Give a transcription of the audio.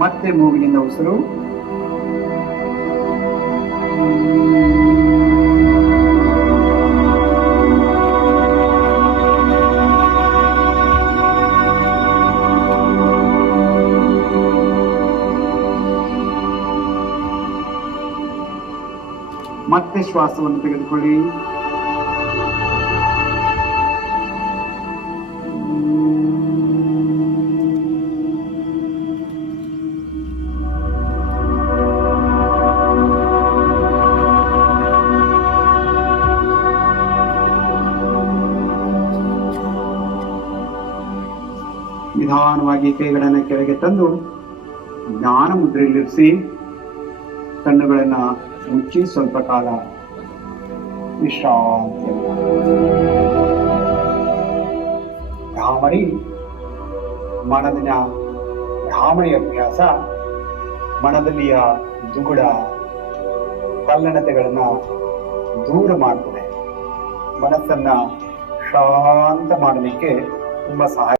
ಮತ್ತೆ ಮೂಗಿನಿಂದ ಉಸಿರು. ಮತ್ತೆ ಶ್ವಾಸವನ್ನು ತೆಗೆದುಕೊಳ್ಳಿ. ನಿಧಾನವಾಗಿ ಕೈಗಳನ್ನು ಕೆಳಗೆ ತಂದು ಜ್ಞಾನ ಮುದ್ರೆಯಲ್ಲಿರಿಸಿ ಕಣ್ಣುಗಳನ್ನು ಮುಚ್ಚಿ ಸ್ವಲ್ಪ ಕಾಲ ವಿಶ್ರಾಂತಿ. ಭ್ರಾಮರಿ ಮನದಿನ ಭ್ರಾಮರಿ ಅಭ್ಯಾಸ ಮನದಲ್ಲಿಯ ದುಗುಡ ತಲ್ಲಣತೆಗಳನ್ನು ದೂರ ಮಾಡ್ತದೆ. ಮನಸ್ಸನ್ನ ಶಾಂತ ಮಾಡಲಿಕ್ಕೆ ತುಂಬ ಸಹಾಯ